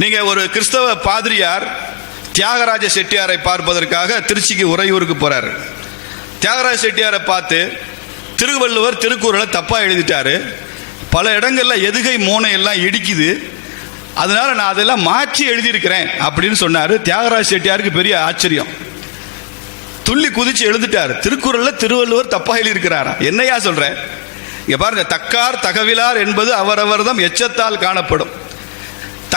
நீங்க ஒரு கிறிஸ்தவ பாதிரியார் தியாகராஜ செட்டியாரை பார்ப்பதற்காக திருச்சிக்கு உறையூருக்கு போறாரு. தியாகராஜ செட்டியாரை பார்த்து திருவள்ளுவர் திருக்குறளை தப்பாக எழுதிட்டாரு. பல இடங்களில் எதுகை மோனை எல்லாம் இடிக்குது. அதனால நான் அதெல்லாம் மாற்றி எழுதியிருக்கிறேன் அப்படின்னு சொன்னார். தியாகராஜ செட்டியாருக்கு பெரிய ஆச்சரியம். துள்ளி குதிச்சு எழுந்துட்டார் திருக்குறளில் திருவள்ளுவர் தப்பாக எழுதியிருக்கிறாரா? என்னையா சொல்கிறேன் இங்கே பாருங்க தக்கார் தகவிலார் என்பது அவரவர்தம் எச்சத்தால் காணப்படும்.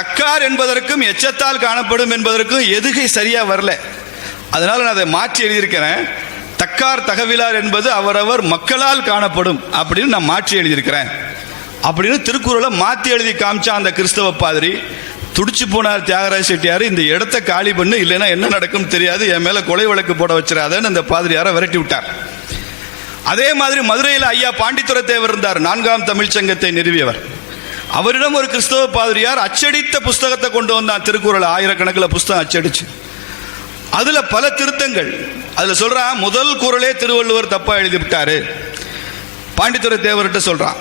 தக்கார் என்பதற்கும் எச்சத்தால் காணப்படும் என்பதற்கும் எதுகை சரியாக வரல. அதனால் நான் அதை மாற்றி எழுதியிருக்கிறேன். தக்கார் தகவிலார் என்பது அவரவர் மக்களால் காணப்படும் அப்படின்னு நான் மாற்றி எழுதியிருக்கிறேன். அப்படின்னு திருக்குறளை மாற்றி எழுதி காமிச்சா அந்த கிறிஸ்தவ பாதிரி துடிச்சு போனார் தியாகராஜ செட்டியார் இந்த இடத்த காலி பண்ணு இல்லைன்னா என்ன நடக்கும் தெரியாது என் மேலே கொலை வழக்கு போட வச்சிடாதன்னு அந்த பாதிரியாரை விரட்டி விட்டார். அதே மாதிரி மதுரையில் ஐயா பாண்டித்துர தேவர் இருந்தார் நான்காம் தமிழ்ச்சங்கத்தை நிறுவியவர். அவரிடம் ஒரு கிறிஸ்தவ பாதிரியார் அச்சடித்த புஸ்தகத்தை கொண்டு வந்தான். திருக்குறள் ஆயிரக்கணக்கில் புஸ்தகம் அச்சடிச்சு. அதுல பல திருத்தங்கள். அதுல சொல்றான் முதல் குரலே திருவள்ளுவர் தப்பா எழுதி விட்டாரு தேவர்கிட்ட சொல்றான்.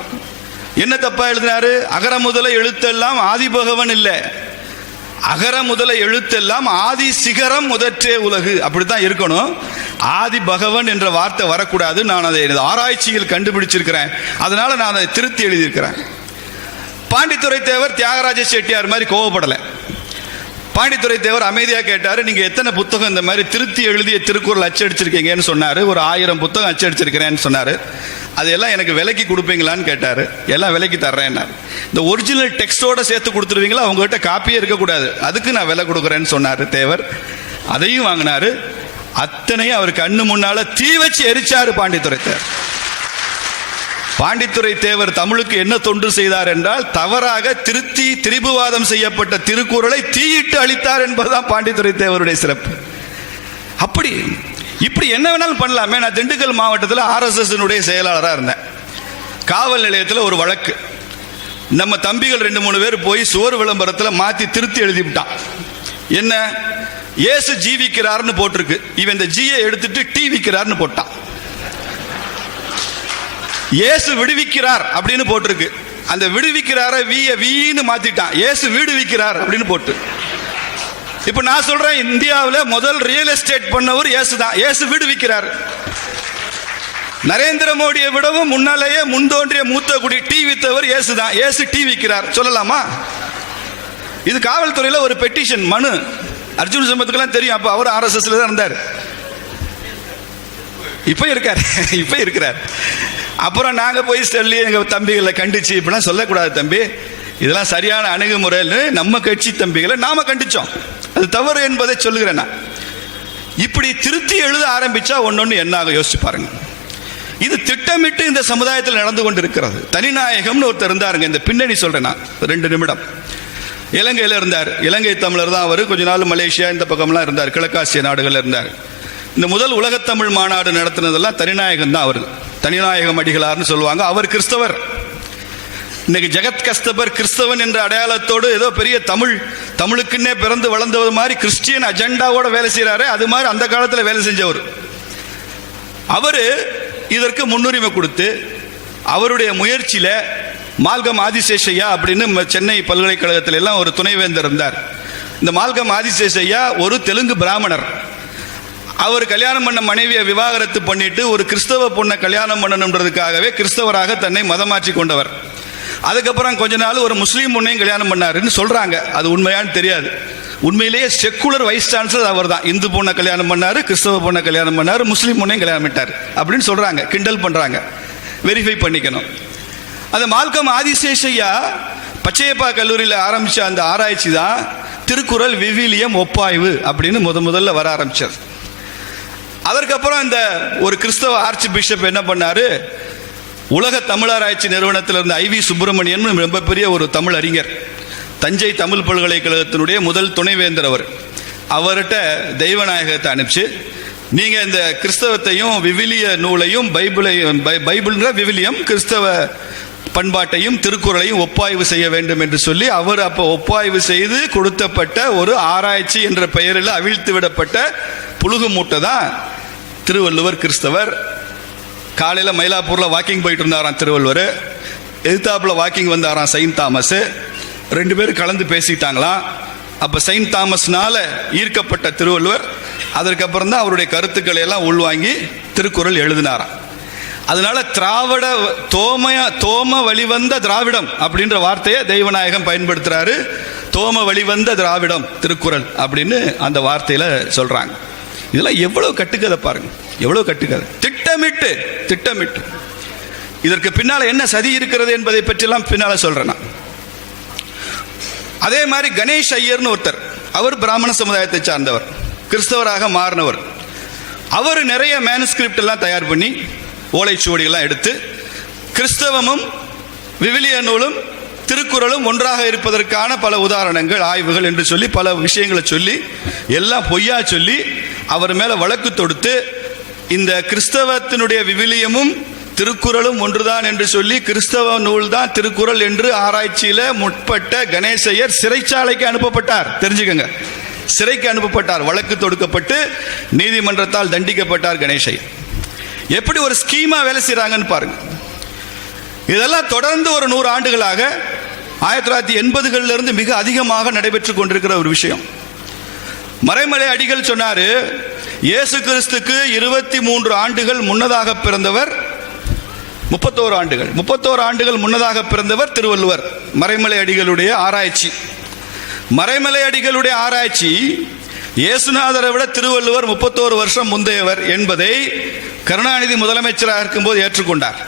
என்ன தப்பா எழுதினாரு? அகர முதல எழுத்தெல்லாம் ஆதிபகவன் இல்லை. அகர முதல எழுத்தெல்லாம் ஆதி சிகரம் முதற்றே உலகு. அப்படித்தான் இருக்கணும். ஆதி பகவன் என்ற வார்த்தை வரக்கூடாது நான் அதை எனது ஆராய்ச்சியில் கண்டுபிடிச்சிருக்கிறேன். அதனால நான் அதை திருத்தி எழுதியிருக்கிறேன். பாண்டித்துரை தேவர் தியாகராஜ செட்டியார் மாதிரி கோவப்படலை. பாண்டித்துரை தேவர் அமைதியாக கேட்டார் நீங்கள் எத்தனை புத்தகம் இந்த மாதிரி திருத்தி எழுதிய திருக்குறள் அச்சடிச்சிருக்கீங்கன்னு சொன்னார். ஒரு ஆயிரம் புத்தகம் அச்சடிச்சிருக்கிறேன்னு சொன்னார். அதெல்லாம் எனக்கு விலைக்கு கொடுப்பீங்களான்னு கேட்டார். எல்லாம் விலைக்கு தர்றேன்னார். இந்த ஒரிஜினல் டெக்ஸ்டோட சேர்த்து கொடுத்துருவீங்களா? அவங்ககிட்ட காப்பியே இருக்கக்கூடாது அதுக்கு நான் விலை கொடுக்குறேன்னு சொன்னார் தேவர். அதையும் வாங்கினார். அத்தனையும் அவர் கண்ணு முன்னால தீ வச்சு எரிச்சாரு பாண்டித்துரை தேவர். பாண்டித்துரை தேவர் தமிழுக்கு என்ன தொண்டு செய்தார் என்றால் தவறாக திருத்தி திரிபுவாதம் செய்யப்பட்ட திருக்குறளை தீயிட்டு அளித்தார் என்பதுதான் பாண்டித்துரை தேவருடைய சிறப்பு. அப்படி இப்படி என்ன வேணாலும் பண்ணலாமே. நான் திண்டுக்கல் மாவட்டத்தில் ஆர்எஸ்எஸ் செயலாளராக இருந்தேன். காவல் நிலையத்தில் ஒரு வழக்கு. நம்ம தம்பிகள் ரெண்டு மூணு பேர் போய் சுவர் விளம்பரத்தில் மாற்றி திருத்தி எழுதி விட்டான் என்ன? ஏசு ஜீவிக்கிறார்னு போட்டிருக்கு. இவன் இந்த ஜியை எடுத்துட்டு டீ போட்டான். இயேசு விடுவிக்கிறார் அப்படின்னு போட்டிருக்கு. அந்த விடுவிக்கிறார வீய வீன்னு மாத்திட்டான். இயேசு விடுவிக்கிறார் அப்படின்னு போட்டு. இப்ப நான் சொல்றேன் இந்தியாவில் முதல் ரியல் எஸ்டேட் பண்ணவர் இயேசு தான் இயேசு விடுவிக்கிறார். நரேந்திர மோடியை விடவும் முன்னாலேயே முன்தோன்றிய மூத்த குடி டீ வித்தவர் இயேசு தான் இயேசு டீ விற்கிறார் சொல்லலாமா? இது காவல்துறையில் ஒரு பெட்டிஷன் மனு. அர்ஜுன் சம்பத்துக்கெல்லாம் தெரியும். அப்போ அவர் ஆர்எஸ்எஸ்ல தான் இருந்தார். இப்போ இருக்கார். இப்போ இருக்கிறார். அப்புறம் நாங்கள் போய் சொல்லி எங்கள் தம்பிகளை கண்டிச்சு இப்படிலாம் சொல்லக்கூடாது தம்பி. இதெல்லாம் சரியான அணுகுமுறைன்னு நம்ம கட்சி தம்பிகளை நாம் கண்டிச்சோம். அது தவறு என்பதை சொல்லுகிறேன் நான். இப்படி திருத்தி எழுத ஆரம்பித்தா ஒன்று என்ன ஆகும் யோசிச்சு பாருங்க. இது திட்டமிட்டு இந்த சமுதாயத்தில் நடந்து கொண்டிருக்கிறது. தனிநாயகம்னு ஒருத்தர் இருந்தாருங்க இந்த பின்னணி சொல்கிறேன் நான். ரெண்டு நிமிடம். இலங்கையில் இருந்தார். இலங்கை தமிழர் தான் அவர். கொஞ்ச நாள் மலேசியா இந்த பக்கம்லாம் இருந்தார். கிழக்காசிய நாடுகளில் இருந்தார். இந்த முதல் உலகத்தமிழ் மாநாடு நடத்தினதெல்லாம் தனிநாயகம் தான் அவர் தனிநாயகம் அடிகளார்னு சொல்லுவாங்க. அவர் கிறிஸ்தவர். இன்னைக்கு ஜெகத் கஸ்தபர் கிறிஸ்தவன் என்ற அடையாளத்தோடு ஏதோ பெரிய தமிழ் தமிழுக்குன்னே பிறந்து வளர்ந்தவர் மாதிரி கிறிஸ்டியன் அஜெண்டாவோட வேலை செய்கிறாரு அது மாதிரி அந்த காலத்தில் வேலை செஞ்சவர். அவர் இதற்கு முன்னுரிமை கொடுத்து அவருடைய முயற்சியில் மால்கம் ஆதிசேஷையா அப்படின்னு சென்னை பல்கலைக்கழகத்தில் எல்லாம் ஒரு துணைவேந்தர் இருந்தார். இந்த மால்கம் ஆதிசேஷையா ஒரு தெலுங்கு பிராமணர். அவர் கல்யாணம் பண்ண மனைவியை விவாகரத்து பண்ணிட்டு ஒரு கிறிஸ்தவ பொண்ணை கல்யாணம் பண்ணணுன்றதுக்காகவே கிறிஸ்தவராக தன்னை மதமாற்றி கொண்டவர். அதுக்கப்புறம் கொஞ்ச நாள் ஒரு முஸ்லீம் பொண்ணையும் கல்யாணம் பண்ணாருன்னு சொல்றாங்க. அது உண்மையான்னு தெரியாது. உண்மையிலேயே செக்குலர் வைஸ் சான்சலர் அவர் தான் இந்து பொண்ணை கல்யாணம் பண்ணாரு கிறிஸ்தவ பொண்ணை கல்யாணம் பண்ணாரு முஸ்லீம் பொண்ணையும் கல்யாணம் பண்ணிட்டார் அப்படின்னு சொல்றாங்க. கிண்டல் பண்றாங்க. வெரிஃபை பண்ணிக்கணும். அந்த மால்கம் ஆதிசேஷையா பச்சையப்பா கல்லூரியில் ஆரம்பித்த அந்த ஆராய்ச்சி தான் திருக்குறள் விவிலியம் ஒப்பாய்வு அப்படின்னு முத முதல்ல வர ஆரம்பிச்சது. அதற்கப்புறம் இந்த ஒரு கிறிஸ்தவ ஆர்ச்சி பிஷப் என்ன பண்ணாரு? உலக தமிழராய்ச்சி நிறுவனத்தில் இருந்த ஐவி சுப்பிரமணியன் ரொம்ப பெரிய ஒரு தமிழ் அறிஞர். தஞ்சை தமிழ் பல்கலைக்கழகத்தினுடைய முதல் துணைவேந்தர் அவர். அவர்கிட்ட தெய்வநாயகத்தை அனுப்பிச்சு நீங்கள் இந்த கிறிஸ்தவத்தையும் விவிலிய நூலையும் பைபிளையும் பைபிள்ன்ற விவிலியம் கிறிஸ்தவ பண்பாட்டையும் திருக்குறளையும் ஒப்பாய்வு செய்ய வேண்டும் என்று சொல்லி அவர் அப்போ ஒப்பாய்வு செய்து கொடுத்தப்பட்ட ஒரு ஆராய்ச்சி என்ற பெயரில் அவிழ்த்து விடப்பட்ட புழுகு மூட்டை தான் திருவள்ளுவர் கிறிஸ்தவர். காலையில் மயிலாப்பூரில் வாக்கிங் போயிட்டு இருந்தாராம் திருவள்ளுவர். எதிர்த்தாப்பில் வாக்கிங் வந்தாராம் செயின்ட் தாமஸ். ரெண்டு பேரும் கலந்து பேசிட்டாங்களாம். அப்போ செயின்ட் தாமஸ்னால ஈர்க்கப்பட்ட திருவள்ளுவர் அதற்கப்புறம் தான் அவருடைய கருத்துக்களை எல்லாம் உள்வாங்கி திருக்குறள் எழுதினாராம். அதனால திராவிட தோம தோம வழிவந்த திராவிடம் அப்படின்ற வார்த்தையை தெய்வநாயகம் பயன்படுத்துறாரு. தோம வழிவந்த திராவிடம் திருக்குறள் அப்படின்னு அந்த வார்த்தையில சொல்றாங்க. இதெல்லாம் எவ்வளவு கட்டுக்கதை பாருங்க. எவ்வளவு கட்டுக்கதை. திட்டமிட்டு திட்டமிட்டு. இதற்கு பின்னால் என்ன சதி இருக்கிறது என்பதை பற்றிலாம் பின்னால் சொல்றேன் நான். அதே மாதிரி கணேஷ் ஐயர்னு ஒருத்தர் அவர் பிராமண சமுதாயத்தை சார்ந்தவர் கிறிஸ்தவராக மாறினவர். அவர் நிறைய மேனுஸ்கிரிப்ட் எல்லாம் தயார் பண்ணி ஓலைச்சுவடிகள்லாம் எடுத்து கிறிஸ்தவமும் விவிலிய நூலும் திருக்குறளும் ஒன்றாக இருப்பதற்கான பல உதாரணங்கள் ஆய்வுகள் என்று சொல்லி பல விஷயங்களை சொல்லி எல்லாம் பொய்யா சொல்லி அவர் மேல வழக்கு தொடுத்து இந்த கிறிஸ்தவத்தினுடைய விவிலியமும் திருக்குறளும் ஒன்றுதான் என்று சொல்லி கிறிஸ்தவ நூல் தான் திருக்குறள் என்று ஆராய்ச்சியில முற்பட்ட கணேசையர் சிறைச்சாலைக்கு அனுப்பப்பட்டார். தெரிஞ்சுக்கங்க. சிறைக்கு அனுப்பப்பட்டார். வழக்கு தொடுக்கப்பட்டு நீதிமன்றத்தால் தண்டிக்கப்பட்டார் கணேசையர். எப்படி ஒரு ஸ்கீமா வேலை செய்கிறாங்கன்னு பாருங்க. இதெல்லாம் தொடர்ந்து ஒரு நூறு ஆண்டுகளாக ஆயிரத்தி தொள்ளாயிரத்தி எண்பதுகளிலிருந்து மிக அதிகமாக நடைபெற்று கொண்டிருக்கிற ஒரு விஷயம். மறைமலை அடிகள் சொன்னாரு இயேசு கிறிஸ்துக்கு இருபத்தி மூன்று ஆண்டுகள் முன்னதாக பிறந்தவர் முப்பத்தோரு ஆண்டுகள் முப்பத்தோரு ஆண்டுகள் முன்னதாக பிறந்தவர் திருவள்ளுவர். மறைமலை அடிகளுடைய ஆராய்ச்சி. மறைமலை அடிகளுடைய ஆராய்ச்சி இயேசுநாதரை விட திருவள்ளுவர் முப்பத்தோரு வருஷம் முந்தையவர் என்பதை கருணாநிதி முதலமைச்சராக இருக்கும்போது ஏற்றுக்கொண்டார்.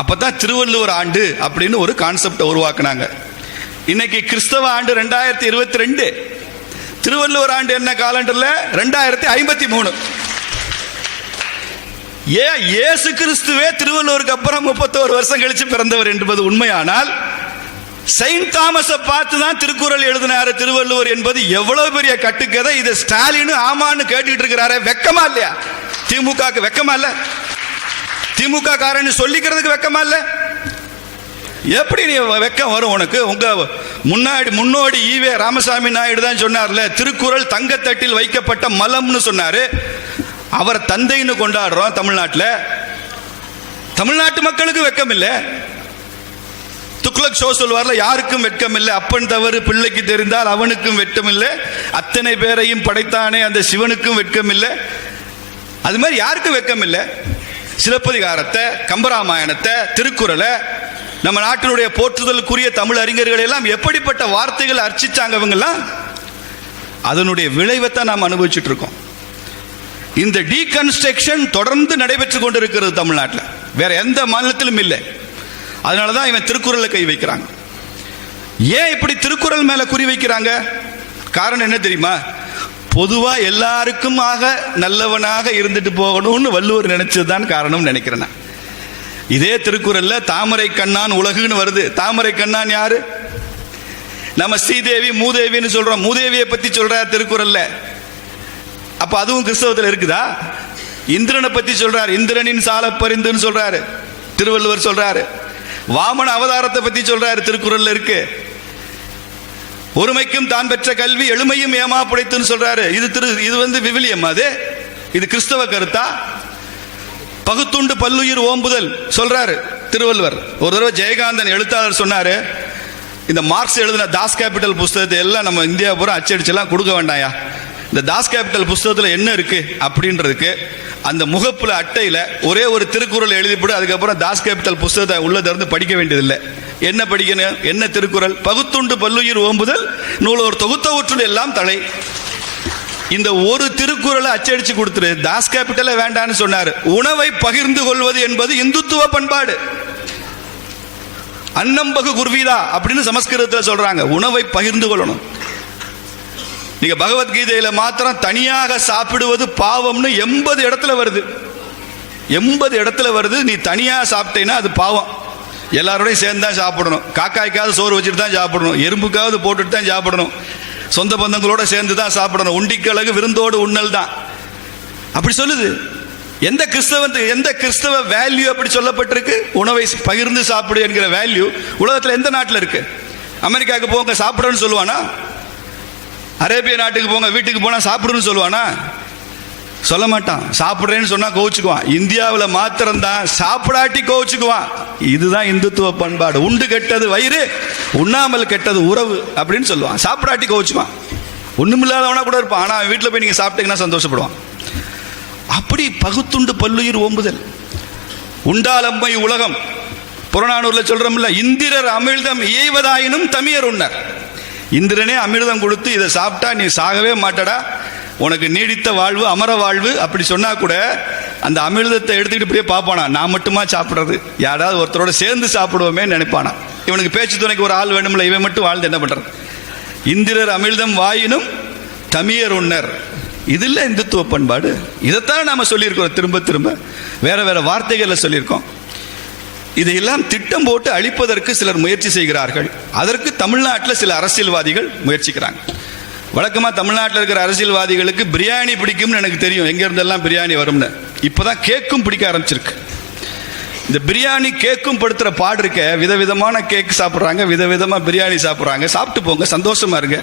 அப்பதான் திருவள்ளுவர் ஆண்டு அப்படின்னு ஒரு கான்செப்டை உருவாக்குனாங்க. இன்னைக்கு கிறிஸ்தவ ஆண்டு ரெண்டாயிரத்தி இருபத்தி ரெண்டு. திருவள்ளுவர் ஆண்டு என்ன காலண்டர்ல? ரெண்டாயிரத்தி ஐம்பத்தி மூணு. ஏன் இயேசு கிறிஸ்துவே திருவள்ளுவருக்கு அப்புறம் முப்பத்தோரு வருஷம் கழிச்சு பிறந்தவர் என்பது உண்மையானால் செயின்ட் தாமஸை பார்த்து தான் திருக்குறள் எழுதினாரு திருவள்ளுவர் என்பது எவ்வளவு பெரிய கட்டுக்கதை. இது ஸ்டாலின் ஆமான்னு கேட்டுட்டு இருக்கிறாரு. வெக்கமா இல்லையா? திமுகக்கு வெக்கமா இல்ல? திமுக காரன்னு சொல்லிக்கிறதுக்கு வெக்கமா இல்லை? எப்படி நீ வெக்கம் வரும் உனக்கு? உங்க முன்னாடி முன்னோடி ஈவே ராமசாமி நாயுடு தான் சொன்னார்ல திருக்குறள் தங்கத்தட்டில் வைக்கப்பட்ட மலம்னு சொன்னாரு. அவர் தந்தைன்னு கொண்டாடுறோம் தமிழ்நாட்டில். தமிழ்நாட்டு மக்களுக்கு வெக்கம் இல்லை துக்ளக் ஷோ சொல்வார்ல யாருக்கும் வெட்கம் இல்லை அப்பன் தவறு பிள்ளைக்கு தெரிந்தால் அவனுக்கும் வெட்கம் இல்லை அத்தனை பேரையும் படைத்தானே அந்த சிவனுக்கும் வெட்கம் இல்லை அது மாதிரி யாருக்கும் வெட்கம் இல்லை சிலப்பதிகாரத்தை கம்பராமாயணத்தை திருக்குறளை நம்ம நாட்டினுடைய போற்றுதலுக்குரிய தமிழ் அறிஞர்கள் எல்லாம் எப்படிப்பட்ட வார்த்தைகள் அர்ச்சிச்சாங்க இவங்கெல்லாம்? அதனுடைய விளைவைத்தான் நாம் அனுபவிச்சுட்டு இருக்கோம். இந்த டீகன்ஸ்ட்ரக்ஷன் தொடர்ந்து நடைபெற்று கொண்டிருக்கிறது தமிழ்நாட்டில். வேற எந்த மாநிலத்திலும் இல்லை. அதனால தான் இவன் திருக்குறளை கை வைக்கிறாங்க. ஏன் இப்படி திருக்குறள் மேலே குறி வைக்கிறாங்க? காரணம் என்ன தெரியுமா? பொதுவாக எல்லாருக்கும் ஆக நல்லவனாக இருந்துட்டு போகணும்னு வள்ளுவர் நினைச்சதுதான் காரணம்னு நினைக்கிறேன் நான். இதே திருக்குறள்ல தாமரை கண்ணான் உலகுன்னு வருது. தாமரை கண்ணான் யாரு? நம்ம ஸ்ரீதேவி மூதேவின்னு சொல்றோம். மூதேவியை பத்தி சொல்றார் திருக்குறள்ல. அப்ப அதுவும் கிறிஸ்தவத்தில் இருக்குதா? இந்திரனை பத்தி சொல்றார். இந்திரனின் சால பரிந்துன்னு சொல்றாரு. திருவள்ளுவர் சொல்றாரு. வாமன அவதாரத்தை பத்தி சொல்றாரு திருக்குறள்ல இருக்கு. ஒருமைக்கும் தான் பெற்ற கல்வி எளிமையும் ஏமா புடைத்துன்னு சொல்றாரு. இது திரு இது வந்து விவிலியம் அது. இது கிறிஸ்தவ கருத்தா? பகுத்துண்டு பல்லுயிர் ஓம்புதல் சொல்றாரு திருவள்ளுவர். ஒரு தடவை ஜெயகாந்தன் எழுத்தாளர் சொன்னாரு இந்த மார்க்ஸ் எழுதின தாஸ் கேபிட்டல் புஸ்தகத்தை எல்லாம் நம்ம இந்தியா பூரா அச்சடிச்செல்லாம் கொடுக்க வேண்டாயா இந்த தாஸ் கேபிட்டல் புஸ்தகத்தில் என்ன இருக்கு? அப்படின்றதுக்கு அந்த முகப்புல அட்டையில் ஒரே ஒரு திருக்குறள் எழுதிப்படு அதுக்கப்புறம் தாஸ் கேபிட்டல் புஸ்தகத்தை உள்ளே திறந்து படிக்க வேண்டியதில்லை. என்ன படிக்கணும்? என்ன திருக்குறள்? பகுத்துண்டு பல்லுயிர் ஓம்புதல் நூலோர் தொகுத்தவற்றுள் எல்லாம் தலை. இந்த ஒரு திருக்குறளை அச்சடிச்சு கொடுத்துரு. தாஸ் கேபிட்டல வேண்டான்னு சொன்னாரு. உணவை பகிர்ந்து கொள்வது என்பது இந்துத்துவ பண்பாடு. அன்னம்பகு குர்வீதா அப்படின்னு சமஸ்கிருதத்தில் சொல்றாங்க. உணவை பகிர்ந்து கொள்ளணும். நீங்க பகவத்கீதையில மாத்திரம் தனியாக சாப்பிடுவது பாவம்னு எண்பது இடத்துல வருது. எண்பது இடத்துல வருது. நீ தனியாக சாப்பிட்டேன்னா அது பாவம். எல்லாரோடையும் சேர்ந்து தான் சாப்பிடணும். காக்காய்க்காவது சோறு வச்சுட்டு தான் சாப்பிடணும். எறும்புக்காவது போட்டுட்டு தான் சாப்பிடணும். சொந்த பந்தங்களோட சேர்ந்து தான் சாப்பிடணும். உண்டிக்கழகு விருந்தோடு உண்ணல் தான் அப்படி சொல்லுது. எந்த கிறிஸ்தவ எந்த கிறிஸ்தவ வேல்யூ அப்படி சொல்லப்பட்டிருக்கு? உணவை பகிர்ந்து சாப்பிடு என்கிற வேல்யூ உலகத்தில் எந்த நாட்டில் இருக்கு? அமெரிக்காவுக்கு போங்க சாப்பிடுன்னு சொல்லுவானா? அரேபிய நாட்டுக்கு போங்க வீட்டுக்கு போனால் சாப்பிடுன்னு சொல்லுவானா? சொல்ல மாட்டான். சாப்பிட்றேன்னு சொன்னா கோவிச்சுக்குவான். இந்தியாவில் மாத்திரம்தான் சாப்பிடாட்டி கோவிச்சுக்குவான். இதுதான் இந்துத்துவ பண்பாடு. உண்டு கெட்டது வயிறு உண்ணாமல் கெட்டது உறவு அப்படின்னு சொல்லுவான். சாப்பிடாட்டி கோவிச்சுக்குவான். ஒண்ணுமில்லாதவனா கூட இருப்பான். ஆனா வீட்டில் போய் நீங்க சாப்பிட்டீங்கன்னா சந்தோஷப்படுவான். அப்படி பகுத்துண்டு பல்லுயிர் ஓம்புதல். உண்டாலம்மை உலகம். புறநானூர்ல சொல்றோம்ல இந்திரர் அமிழ்தம் இயைவதாயினும் தமியர் உண்ணர். இந்திரனே அமிர்தம் கொடுத்து இதை சாப்பிட்டா நீ சாகவே மாட்டடா. உனக்கு நீடித்த வாழ்வு அமர வாழ்வு அப்படி சொன்னா கூட அந்த அமிர்தத்தை எடுத்துக்கிட்டு இப்படியே பார்ப்பானா? நான் மட்டுமா சாப்பிட்றது? யாராவது ஒருத்தரோட சேர்ந்து சாப்பிடுவோமே நினைப்பானா? இவனுக்கு பேச்சு துணைக்கு ஒரு ஆள் வேணும்ல இவன் மட்டும் வாழ்ந்து என்ன பண்ணுறது இந்திரர் அமிர்தம் வாயினும் தமியர் உன்னர் இதில் இந்துத்துவ பண்பாடு. இதைத்தான் நாம் சொல்லியிருக்கோம் திரும்ப திரும்ப. வேற வேற வார்த்தைகளில் சொல்லியிருக்கோம். இதையெல்லாம் திட்டம் போட்டு அழிப்பதற்கு சிலர் முயற்சி செய்கிறார்கள். அதற்கு தமிழ்நாட்டில் சில அரசியல்வாதிகள் முயற்சிக்கிறாங்க. வழக்கமாக தமிழ்நாட்டில் இருக்கிற அரசியல்வாதிகளுக்கு பிரியாணி பிடிக்கும்னு எனக்கு தெரியும். எங்கேருந்தெல்லாம் பிரியாணி வரும்னு. இப்போ தான் கேக்கும் பிடிக்க ஆரம்பிச்சிருக்கு. இந்த பிரியாணி கேக்கும் படுத்துற பாடு இருக்க. விதவிதமான கேக் சாப்பிட்றாங்க விதவிதமாக பிரியாணி சாப்பிட்றாங்க. சாப்பிட்டு போங்க சந்தோஷமா இருங்க.